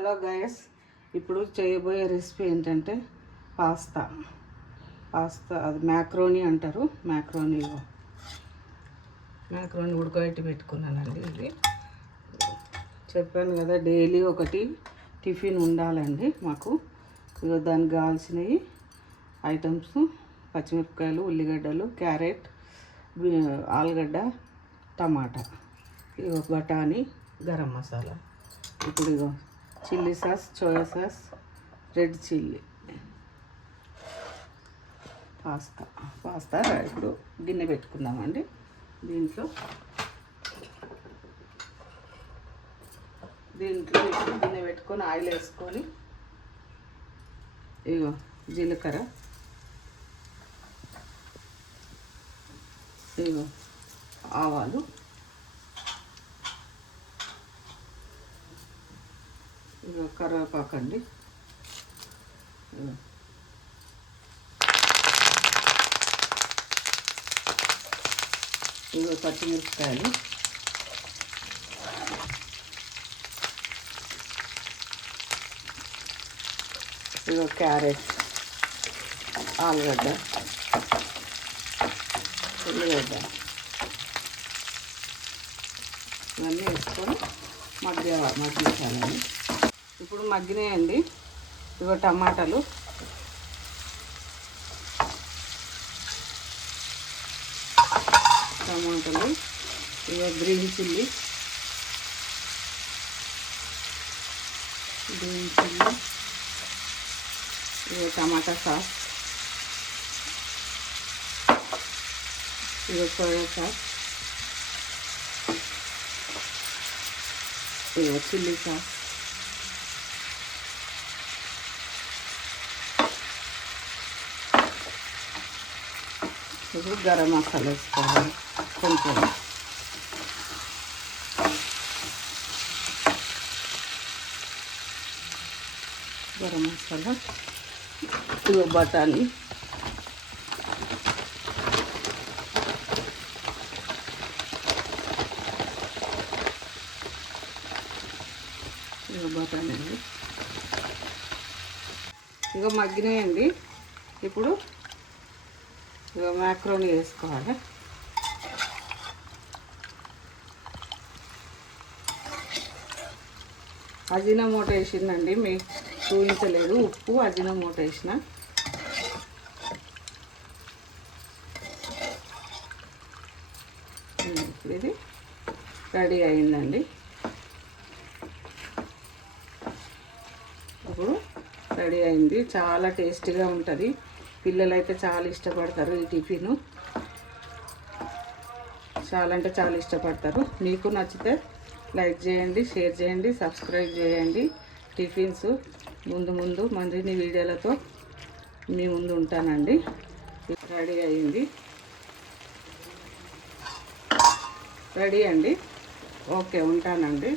Hello guys, ఇప్పుడు చేయబోయే recipe ఏంటంటే పాస్తా అది మ్యాక్రోనీ అంటారు. మ్యాక్రోనీ ఉడకబెట్టి పెట్టుకున్నానండి. ఇది చెప్పాను కదా, డైలీ ఒకటి టిఫిన్ ఉండాలండి మాకు. దానికి కావాల్సినవి ఐటమ్స్: పచ్చిమిరపకాయలు, ఉల్లిగడ్డలు, క్యారెట్, ఆలుగడ్డ, టమాటా, బఠానీ, గరం మసాలా. ఇప్పుడు ఇగో chilli sauce, soya sauce, red chilli, pasta ఇప్పుడు గిన్నె పెట్టుకుందామండి. దీంట్లో ఇప్పుడు గిన్నె పెట్టుకొని ఆయిల్ వేసుకొని, ఇగో జీలకర్ర, ఇగో ఆవాలు, ఇగో కరివేపాకు అండి, ఇగో పచ్చిమిరపకాయలు, ఇగో క్యారెట్, ఆలుగడ్డ, ఉల్లిగడ్డ ఇవన్నీ వేసుకొని మగ్గించాలండి. ఇప్పుడు మగ్గినాయండి. ఇగో టమాటాలు, ఇగో గ్రీన్ చిల్లీ, ఇగో టమాటా సాస్, ఇగో సోయా సాస్, ఇగో చిల్లీ సాస్, ఇప్పుడు గరం మసాలా వేసుకోవాలి కొంచెం, గరం మసాలా, ఇగో బఠానీ, ఇగో మగ్గినాయండి. ఇప్పుడు ఇగో మ్యాక్రోనీ వేసుకోవాలి. అజినోమోటో వేసిందండి, మీకు చూపించలేదు. ఉప్పు, అజినోమోటో వేసిన. ఇది రెడీ అయిందండి. ఇప్పుడు రెడీ అయింది. చాలా టేస్టీగా ఉంటుంది. పిల్లలు అయితే చాలా ఇష్టపడతారు ఈ టిఫిన్. చాలా అంటే చాలా ఇష్టపడతారు. మీకు నచ్చితే లైక్ చేయండి, షేర్ చేయండి, సబ్స్క్రైబ్ చేయండి. టిఫిన్స్ ముందు మరిన్ని వీడియోలతో మీ ముందు ఉంటానండి. రెడీ అయింది. రెడీ అండి. ఓకే, ఉంటానండి.